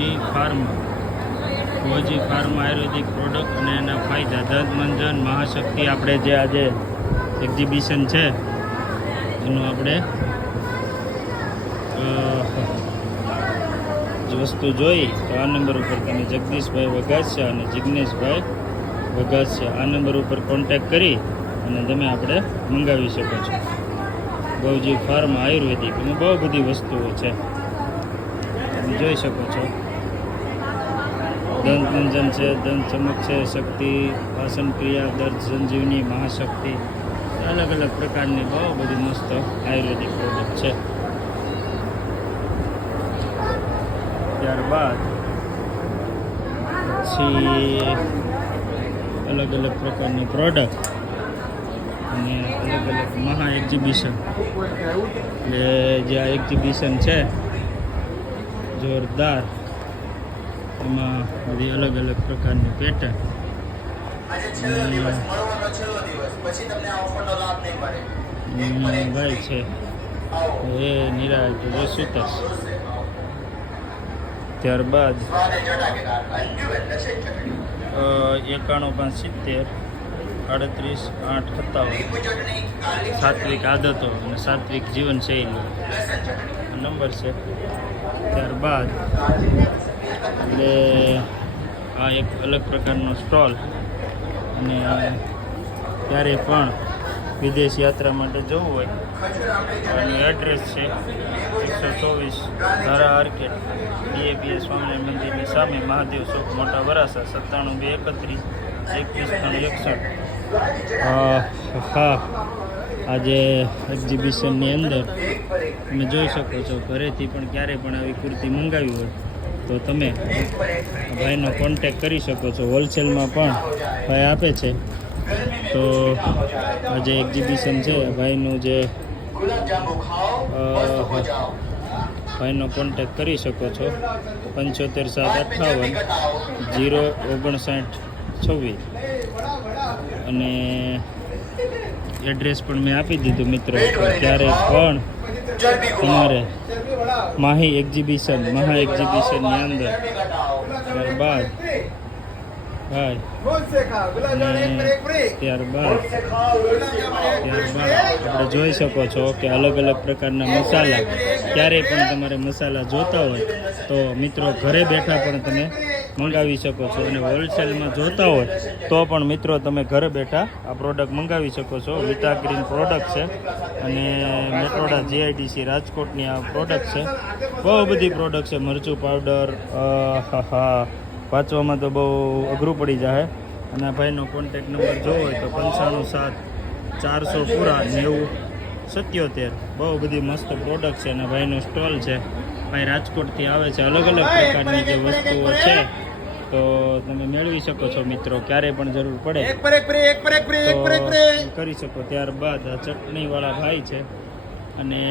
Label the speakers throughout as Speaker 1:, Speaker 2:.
Speaker 1: Bhoji farm. Bhoji farm Ayurvedic product અને એના ફાયદા. દંત મંજન મહાશક્તિ આપણે જે આજે એક્ઝિબિશન છે, એનું આપણે વસ્તુ જોઈ તો આ નંબર ઉપર તમે જગદીશભાઈ વઘાસિયા અને જિગ્નેશભાઈ વઘાસિયા આ નંબર ઉપર કોન્ટેક કરી અને તમે આપણે મંગાવી શકો છો. ગૌજી ફાર્મ આયુર્વેદિક એમાં બહુ બધી વસ્તુઓ છે. તમે જોઈ શકો છો. દંત છે, દંત ચમક છે, શક્તિ, આસન ક્રિયા, દર્દ સંજીવની મહાશક્તિ, અલગ અલગ પ્રકારની બહુ બધી મસ્ત આયુર્વેદિક પ્રોડક્ટ છે. ત્યારબાદ પછી અલગ અલગ પ્રકારની પ્રોડક્ટ અને અલગ અલગ મહા એક્ઝિબિશન. એટલે જે આ એક્ઝિબિશન છે, જોરદાર. એમાં બધી અલગ અલગ પ્રકારની પેટર્ન ભાઈ છે. એ નિરાજ. ત્યારબાદ
Speaker 2: એ છે ચટણી.
Speaker 1: એકાણું પાંચ સિત્તેર આડત્રીસ આઠ સત્તાવન. સાત્વિક આદતો અને સાત્વિક જીવનશૈલી. નંબર છે. ત્યારબાદ એટલે આ એક અલગ પ્રકારનો સ્ટોલ. અને ક્યારે પણ વિદેશ યાત્રા માટે જવું હોય એનું એડ્રેસ છે એકસો ચોવીસ ધારા આર્કેટ બીએપીએ સ્વામિનારાયણ મંદિરની સામે મહાદેવ ચોક, મોટા વરાસા સત્તાણું બે એકત્રીસ, એકવીસ ત્રણ એકસઠ. હા, આજે એક્ઝિબિશનની અંદર તમે જોઈ શકો છો, ઘરેથી પણ ક્યારે પણ આવી કુર્તી મંગાવી હોય. તો તમે ભાઈનો કોન્ટેક કરી શકો છો. હોલસેલમાં પણ ભાઈ આપે છે. તો આજે એક્ઝિબિશન છે. ભાઈનું જે ભાઈનો કોન્ટેક કરી શકો છો. પંચોતેર સાત અઠ્ઠાવન, જીરો ઓગણસાઠ છવ્વીસ. અને એડ્રેસ પણ મેં આપી દીધું, મિત્રો. ત્યારે પણ તમારે માહી એક્ઝિબિશન મહા એક્ઝિબિશનની અંદર. ત્યારબાદ, ભાઈ ત્યારબાદ ત્યારબાદ આપણે જોઈ શકો છો કે અલગ અલગ પ્રકારના મસાલા, ક્યારેય પણ તમારે મસાલા જોતા હોય તો મિત્રો ઘરે બેઠા પણ તમે મંગાવી શકો છો અને હોલસેલમાં જોતા હોય તો પણ મિત્રો તમે ઘરે બેઠા આ પ્રોડક્ટ મંગાવી શકો છો. વિટા ગ્રીન પ્રોડક્ટ છે અને મેટ્રોડા જીઆઈડીસી રાજકોટની આ પ્રોડક્ટ છે. બહુ બધી પ્રોડક્ટ છે. મરચું પાવડર હા વાંચવામાં તો બહુ અઘરું પડી જાય અને ભાઈનો કોન્ટેક નંબર જોવો હોય તો પંચાણું સાત ચારસો પૂરા નેવું સત્યોતેર. બહુ બધી મસ્ત પ્રોડક્ટ છે અને ભાઈનો સ્ટોલ છે. ભાઈ રાજકોટથી આવે છે. અલગ અલગ પ્રકારની જે વસ્તુઓ છે તો તમે મેળવી શકો છો મિત્રો ક્યારે પણ જરૂર પડે.
Speaker 2: એક
Speaker 1: પર
Speaker 2: એક
Speaker 1: કરી શકો ત્યારબાદ આ ચટણીવાળા ભાઈ છે અને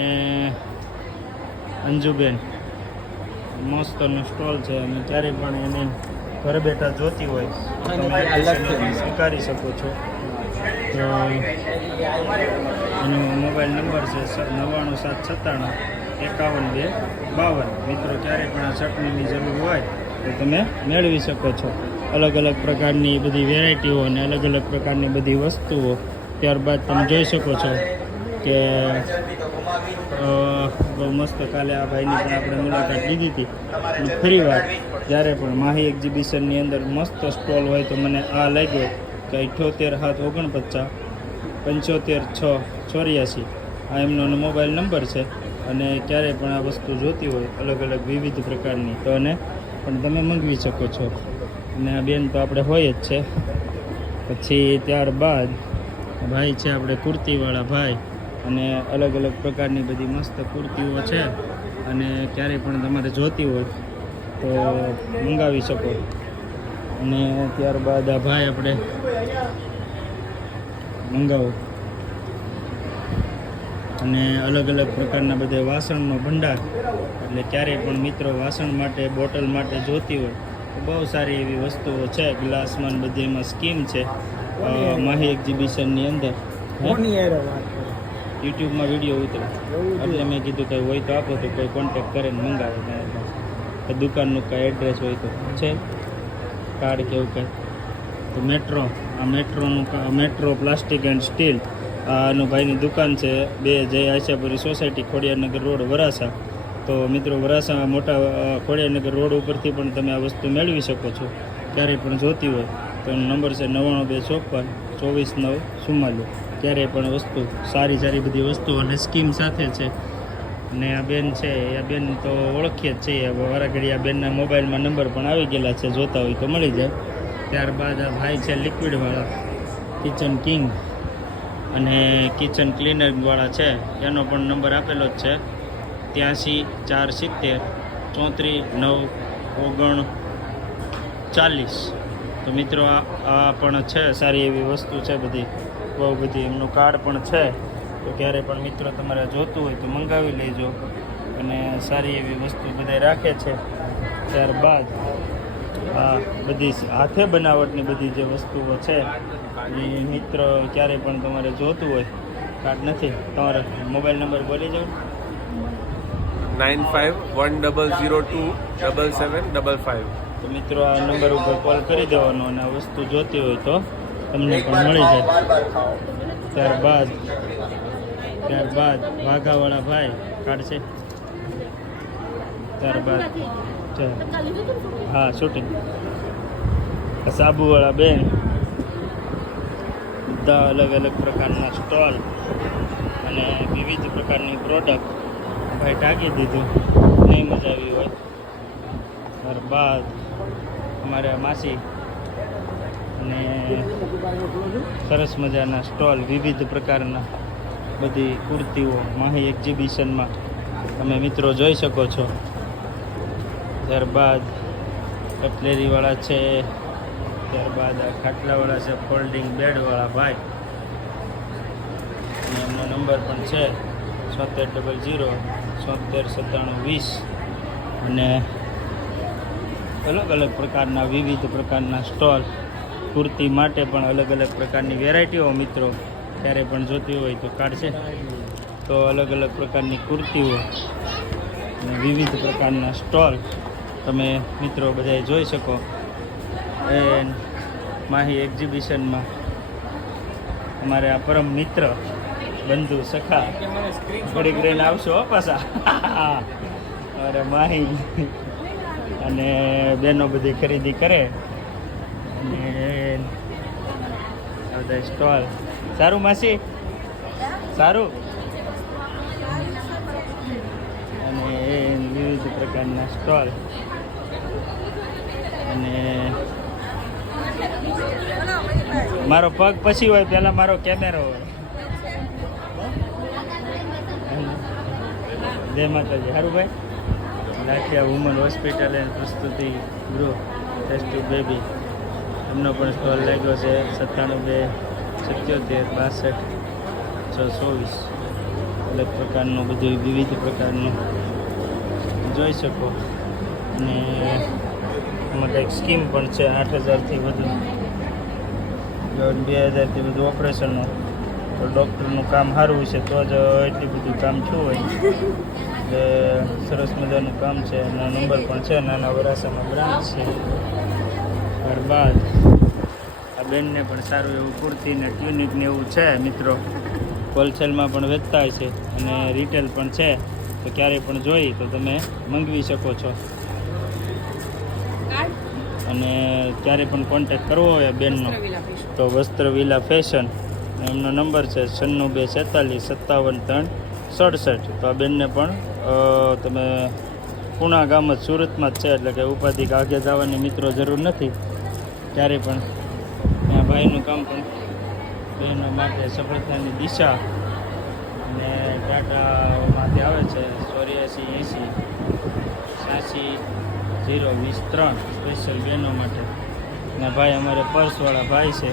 Speaker 1: અંજુબેન. મસ્ત મસ્તનો સ્ટોલ છે અને ક્યારેય પણ એને ઘર બેઠા જોતી હોય તમે સ્વીકારી શકો છો. તો એનો મોબાઈલ નંબર છે નવ્વાણું સાત સત્તાણું એકાવન બે બાવન. મિત્રો ક્યારે પણ આ ચટણીની જરૂર હોય તો તમે મેળવી શકો છો. અલગ અલગ પ્રકારની બધી વેરાયટીઓ અને અલગ અલગ પ્રકારની બધી વસ્તુઓ ત્યારબાદ તમે જોઈ શકો છો કે બહુ મસ્ત કાલે આ ભાઈની પણ આપણે મુલાકાત લીધી હતી. ફરી વાર જ્યારે પણ માહી એક્ઝિબિશનની અંદર મસ્ત સ્ટોલ હોય તો મને આ લાગ્યો કે અઠ્યોતેર સાત ઓગણપચાસ, પંચોતેર છ ચોર્યાસી. આ એમનો મોબાઈલ નંબર છે અને ક્યારે પણ આ વસ્તુ જોતી હોય અલગ અલગ વિવિધ પ્રકારની. તો અને પણ તમે મંગાવી શકો છો. અને આ બેન તો આપણે હોય જ છે. પછી ત્યારબાદ ભાઈ છે આપણે કુર્તીવાળા ભાઈ. અને અલગ અલગ પ્રકારની બધી મસ્ત કુર્તીઓ છે. અને ક્યારેય પણ તમારે જોતી હોય તો મંગાવી શકો. અને ત્યારબાદ આ ભાઈ આપણે મંગાવો. અને અલગ અલગ પ્રકારના બધા વાસણનો ભંડાર. એટલે ક્યારેય પણ મિત્રો વાસણ માટે બોટલ માટે જોતી હોય તો બહુ સારી એવી વસ્તુઓ છે. ગ્લાસમાં બધી એમાં સ્કીમ છે. માહી એક્ઝિબિશનની અંદર. યુટ્યુબમાં વીડિયો ઉતરે. એટલે મેં કીધું કે હોય તો આપો તો કોઈ કોન્ટેક કરે ને મંગાવે તમારી દુકાનનું કાંઈ એડ્રેસ હોય તો છે. કાર્ડ કેવું કંઈ. તો મેટ્રો આ મેટ્રોનું મેટ્રો પ્લાસ્ટિક એન્ડ સ્ટીલ આનું ભાઈની દુકાન છે, બે જય આશાપુરી સોસાયટી ખોડિયારનગર રોડ વરાસા તો મિત્રો વરાસા મોટા ખોડિયારનગર રોડ ઉપરથી પણ તમે આ વસ્તુ મેળવી શકો છો. ક્યારેય પણ જોતી હોય તો નંબર છે નવ્વાણું બે ચોપન ચોવીસ નવ ચુમ્માલીસ ક્યારેય પણ વસ્તુ, સારી સારી બધી વસ્તુઓ અને સ્કીમ સાથે છે. અને આ બેન છે એ બેન તો ઓળખીએ જ છીએ વારાઘડી આ બેનના મોબાઈલમાં નંબર પણ આવી ગયેલા છે, જોતા હોય તો મળી જાય. ત્યારબાદ આ ભાઈ છે લિક્વિડવાળા કિચન કિંગ અને કિચન ક્લીનરવાળા છે, એનો પણ નંબર આપેલો જ છે. ત્યાંસી ચાર સિત્તેર, ચોત્રીસ, નવ, ઓગણ ચાલીસ. તો મિત્રો, આ આ પણ છે, સારી એવી વસ્તુ છે બધી. બહુ બધી એમનું કાર્ડ પણ છે. તો ક્યારે પણ મિત્રો તમારે જોતું હોય તો મંગાવી લેજો. અને સારી એવી વસ્તુ બધા રાખે છે. ત્યારબાદ આ બધી હાથે બનાવટની બધી જે વસ્તુઓ છે એ મિત્ર ક્યારે પણ તમારે જોતું હોય કાર્ડ નથી. તમારો મોબાઈલ નંબર બોલી જાઓ.
Speaker 3: Nine five one double zero two double seven double five.
Speaker 1: તો મિત્રો આ નંબર ઉપર કોલ કરી દેવાનો અને આ વસ્તુ જોતી હોય તો તમને પણ મળી જાય. ત્યારબાદ ત્યારબાદ વાઘાવાળા ભાઈ કાઢશે ત્યારબાદ હા શૂટિંગ આ સાબુવાળા બેન બધા અલગ અલગ પ્રકારના સ્ટોલ અને વિવિધ પ્રકારની પ્રોડક્ટ ભાઈ ટાંકી દીધું. નહીં મજા આવી હોય. ત્યારબાદ અમારે માસી અને સરસ મજાના સ્ટોલ, વિવિધ પ્રકારના બધી કુર્તીઓ, માહી એક્ઝિબિશનમાં તમે મિત્રો જોઈ શકો છો. ત્યારબાદ કટલેરીવાળા છે ત્યારબાદ આ ખાટલાવાળા છે ફોલ્ડિંગ બેડવાળા ભાઈ. અને એમનો નંબર પણ છે, છોતેર ડબલ જીરો છોતેર સત્તાણું વીસ. અને અલગ અલગ પ્રકારના, વિવિધ પ્રકારના સ્ટોલ, કુર્તી માટે પણ અલગ અલગ પ્રકારની વેરાયટીઓ મિત્રો ક્યારે પણ જોતી હોય તો કાઢશે તો અલગ અલગ પ્રકારની કુર્તીઓ અને વિવિધ પ્રકારના સ્ટોલ તમે મિત્રો બધાએ જોઈ શકો. માહી એક્ઝિબિશનમાં અમારે આ પરમ મિત્ર, બંધુ, સખા થોડીક રહીને આવશો પાછા. અરે માહી. અને બેનો બધી ખરીદી કરે. અને બધા સ્ટોલ. સારું માસી? સારું? અને વિવિધ પ્રકારના સ્ટોલ. અને મારો પગ પછી હોય, પહેલાં મારો કેમેરો હોય. જય માતાજી. સારું ભાઈ? લાઠિયા વુમન હોસ્પિટલ એન્ડ પ્રસ્તુતિ ગૃહ ટેસ્ટી બેબી એમનો પણ સ્ટોલ લાગ્યો છે સત્તાણું બે સત્યોતેર, બાસઠ છ ચોવીસ. અલગ પ્રકારનું બધું, વિવિધ પ્રકારનું. જોઈ શકો. અને એમાં કંઈક સ્કીમ પણ છે આઠ હજારથી વધુ. બે હજારથી વધુ ઓપરેશનનું તો ડૉક્ટરનું કામ સારું છે તો જ એટલી બધું કામ થયું હોય. એટલે સરસ મજાનું કામ છે, એનો નંબર પણ છે, નાના વરાસામાં બ્રાન્ચ છે. ત્યારબાદ આ બેનને પણ સારું એવું કુર્તી ને ટ્યુનિક ને એવું છે, મિત્રો. હોલસેલમાં પણ વેચતા છે, અને રિટેલ પણ છે. તો ક્યારેય પણ જોઈ તો તમે મંગવી શકો છો. અને ક્યારે પણ કોન્ટેક કરવો હોય બેનનો. તો વસ્ત્ર વિલા ફેશન એમનો નંબર છે છન્નું બે છેતાલીસ સત્તાવન ત્રણ સડસઠ. તો આ બેનને પણ તમે પૂણા ગામ જ સુરતમાં જ છે એટલે કે ઉપાધિ કાગે આગે જવાની મિત્રો જરૂર નથી. ત્યારે પણ. ત્યાં ભાઈનું કામ પણ બહેનો માટે સફળતાની દિશા. અને ટાટામાંથી આવે છે ચોર્યાસી એંસી છ્યાસી ઝીરો વીસ ત્રણ સ્પેશિયલ બહેનો માટે. અને ભાઈ અમારે પર્સવાળા ભાઈ છે.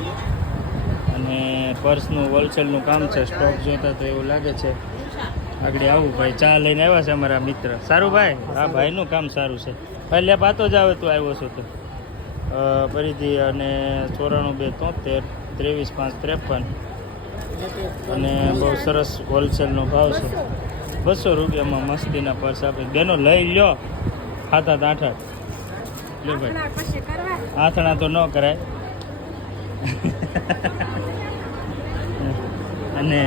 Speaker 1: અને પર્સનું હોલસેલનું કામ છે, સ્ટોક જોતા તો એવું લાગે છે. આગળ આવું ભાઈ, ચા લઈને આવ્યા છે અમારા મિત્ર. સારું ભાઈ? હા, ભાઈનું કામ સારું છે. ભાઈ, લે, પાતો જ આવે તું, આવ્યો છો તો. ફરીથી અને ચોરાણું બે તોતેર, ત્રેવીસ પાંચ ત્રેપન. અને બહુ સરસ હોલસેલનો ભાવ છે. બસો રૂપિયામાં મસ્તીના પર્સ આપે. બેનો લઈ લ્યો. સાત દાંઠા. આઠ લે ભાઈ. આથણા તો ન કરાય. અને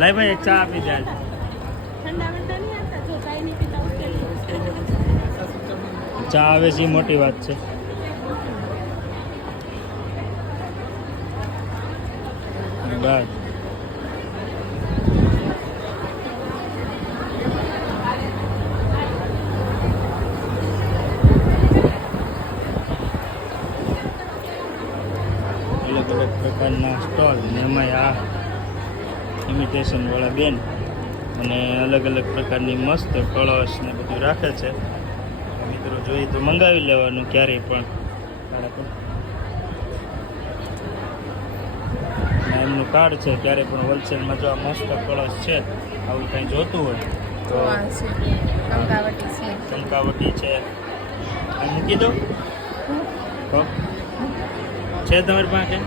Speaker 1: લાઈ ભાઈ એક ચા આપી દે ચા આવે છે એ મોટી વાત છે. બસ. અલગ સ્ટોલ ને એમાં આ ઇમિટેશનવાળા બેન અને અલગ અલગ પ્રકારની મસ્ત કળશ ને બધું રાખે છે. મિત્રો જોઈએ તો મંગાવી લેવાનું ક્યારેય પણ. એમનું કાર્ડ છે ક્યારેય પણ હોલસેલમાં જો આ મસ્ત કળશ છે આવું કંઈ જોતું હોય તો
Speaker 4: કંકાવટી છે.
Speaker 1: મૂકી દો. છે તમારી પાસે?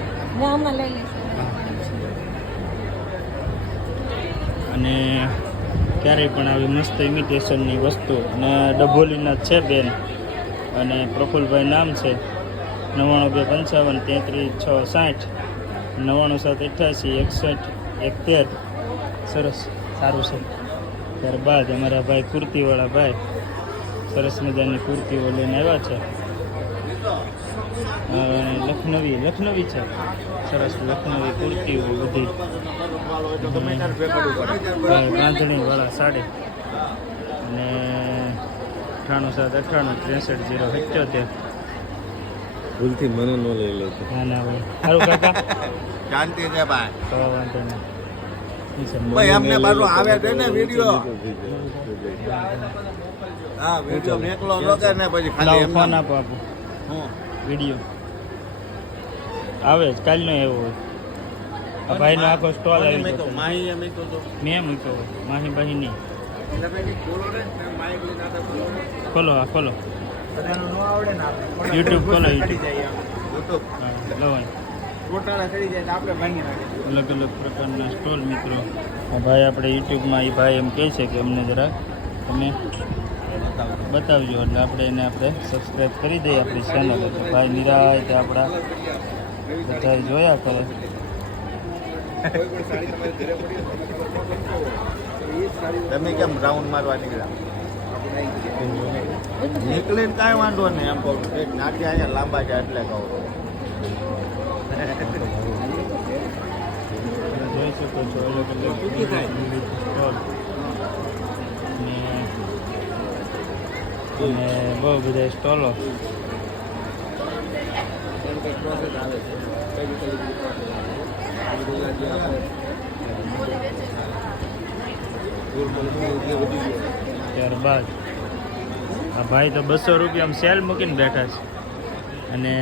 Speaker 1: અને ક્યારેય પણ આવી મસ્ત ઇમિટેશનની વસ્તુ. અને ડભોલીના છે બેન. અને પ્રફુલભાઈ નામ છે. નવ્વાણું બે પંચાવન, તેત્રીસ, છ, સાઠ. નવ્વાણું સાત, અઠ્યાસી, એકસઠ એકતેર સરસ. સારું છે. ત્યારબાદ અમારા ભાઈ કુર્તીવાળા ભાઈ. સરસ મજાની કુર્તીઓ લઈને આવ્યા છે. લખનવી લખનવી છે. સરસ લખનવી કુર્તીઓ બધી. બાંધણી વાળા સાડી. અને અઠ્ઠાણું સાત અઠ્ઠાણું ત્રેસઠ જીરો સિત્યોતેર.
Speaker 3: ભૂલથી મને ન લઈ લો
Speaker 1: ના ના ભાઈ. સારું કાકા.
Speaker 5: શાંતિ છે ભાઈ.
Speaker 1: તો વાંધો નહીં.
Speaker 5: ભાઈ અમને પાછું આવે છે ને વીડિયો હા વીડિયો મેકલો ને પછી ખાલી
Speaker 1: ફોન આપો આપો. વીડિયો આવે જ કાલનો એવો હોય. આ ભાઈનો આખો સ્ટોલ આવી ગયો
Speaker 5: માહી અમે તો.
Speaker 1: મેં મૂક્યો માહી ભાઈ નહીં. ખોલો આ ખોલો.
Speaker 5: યુટ્યુબ ન આવડે ને આપણે. પણ
Speaker 1: YouTube ખોલો. અલગ અલગ પ્રકારના સ્ટોલ મિત્રો. આ ભાઈ આપણે યુટ્યુબમાં એ ભાઈ એમ કહે છે કે અમને જરાક તમે બતાવજો. એટલે આપણે એને આપણે સબસ્ક્રાઈબ કરી દઈએ આપણી ચેનલ ભાઈ નિરાય આપણા. બધા જોયા કરે
Speaker 5: તમે કેમ રાઉન્ડ મારવા નીકળ્યા? નીકળીને કાંઈ વાંધો નહીં એમ કહું એક નાટ્ય અહીંયા લાંબા છે એટલે કહું
Speaker 1: જોઈ શકો છો અલગ અલગ વિવિધ સ્ટોલ. ને અને બહુ બધા સ્ટોલો ત્યારબાદ આ ભાઈ તો બસો રૂપિયામાં સેલ મૂકીને બેઠા છે. અને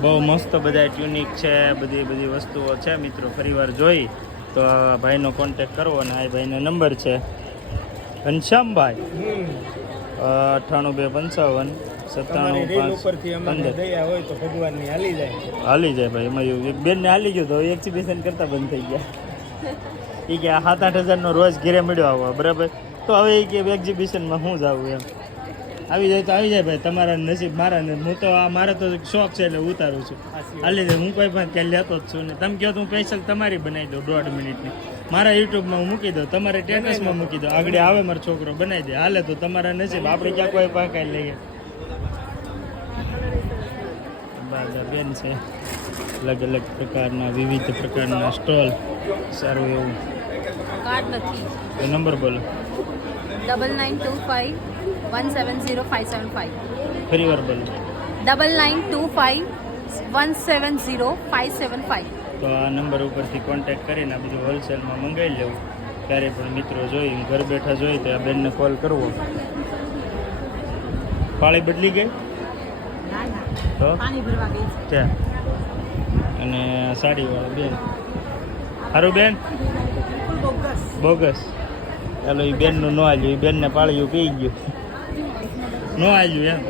Speaker 1: બહુ મસ્ત બધા ટ્યુનિક છે બધી બધી વસ્તુઓ છે. મિત્રો ફરીવાર જોઈ તો આ ભાઈનો કોન્ટેક કરવો અને આ ભાઈનો નંબર છે. ઘનશ્યામભાઈ. અઠ્ઠાણું બે પંચાવન. સત્તાણું
Speaker 5: હોય હાલી જાય.
Speaker 1: ભાઈ એમાં એવું બેનને હાલી ગયું તો એક્ઝિબિશન કરતા બંધ થઈ ગયા. એ કે સાત આઠ હજારનો રોજ ઘેરે મળ્યો આવો બરાબર? તો હવે એ કે એક્ઝિબિશનમાં હું જાઉં એમ. આવી જાય તો આવી જાય ભાઈ તમારા નસીબ મારા ને. હું તો આ મારે તો શોખ છે એટલે ઉતારું છું. હાલી જાય હું કોઈ પણ ત્યાં લેતો જ છું ને. તમે કહો તો હું સ્પેશિયલ તમારી બનાવી દઉં દોઢ મિનિટની. મારા યુટ્યુબમાં હું મૂકી દઉં તમારે ટેટસમાં મૂકી દો આગળ આવે મારો છોકરો બનાવી દે. હાલે તો તમારા નસીબ આપણે ક્યાં કોઈ પાકાઈ લઈએ. બેન છે. અલગ અલગ પ્રકારના વિવિધ પ્રકારના સ્ટોલ. સારું એવું.
Speaker 4: કાર્ડ નથી.
Speaker 1: તો નંબર બોલો.
Speaker 4: Double nine two five one seven zero five seven five
Speaker 1: ફરી વાર બોલો.
Speaker 4: Double nine two five one seven zero five seven five
Speaker 1: તો આ નંબર ઉપરથી કોન્ટેક્ટ કરીને આ બધું હોલસેલમાં મંગાવી લેવું. ત્યારે પણ મિત્રો જોઈ ઘર બેઠા જોઈ તો આ બેનને કોલ કરવો. પાળી બદલી ગઈ? તો? ત્યાં. અને સાડીવાળા બેન. સારું બેન? બોગસ. ચાલો એ બેનનું ન આવ્યું એ બેનને પાળ્યું પી ગયું. ન આવ્યું એમ.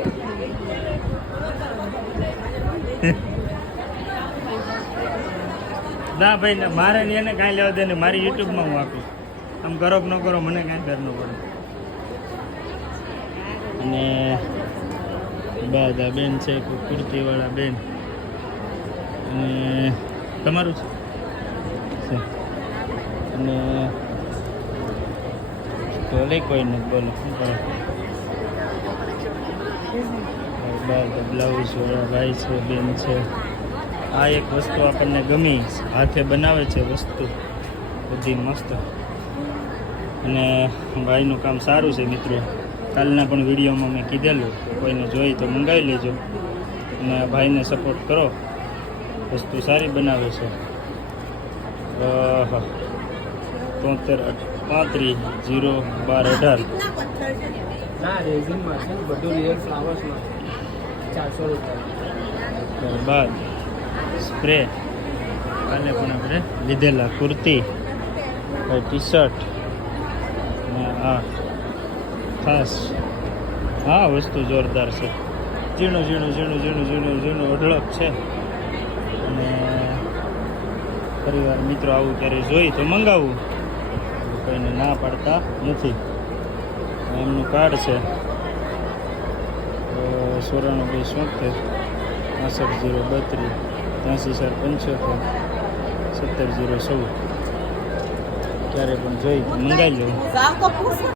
Speaker 1: ના ભાઈ ને મારે ને એને કાંઈ લેવા દે ને મારી યુટ્યુબમાં હું આપીશ. આમ કરો કે ન કરો મને કાંઈ કર ન પડે. અને આ બેન છે કુર્તીવાળા બેન. અને તમારું છે. અને ભલે કોઈ નથી બોલો, શું બ્લાઉઝ વાળા ભાઈ છે, બેન છે. આ એક વસ્તુ આપણને ગમી, હાથે બનાવે છે વસ્તુ. બધી મસ્ત. અને ભાઈનું કામ સારું છે, મિત્રો. કાલના પણ વિડીયોમાં મેં કીધેલું કોઈને જોઈ તો મંગાવી લેજો. અને ભાઈને સપોર્ટ કરો. વસ્તુ સારી બનાવે છે. તોતેર પાંત્રીસ જીરો બાર અઢાર. ત્યારબાદ સ્પ્રે કાલે પણ આપણે લીધેલા કુર્તી. ટી શર્ટ આ ખાસ. હા, વસ્તુ જોરદાર છે. ઝીણું ઝીણું ઝીણું ઝીણું ઝીણું ઝીણું અઢળક છે. અને પરિવાર મિત્રો આવું ક્યારે જોઈ તો મંગાવવું કોઈને ના પાડતા નથી. એમનું કાર્ડ છે. સોરાણું બે સોતેર પાસઠ જીરો બત્રીસ, ત્યાંસી ચાર પંચોતેર, સત્તર જીરો સૌ ક્યારે પણ જોઈ મંગાવી લેવું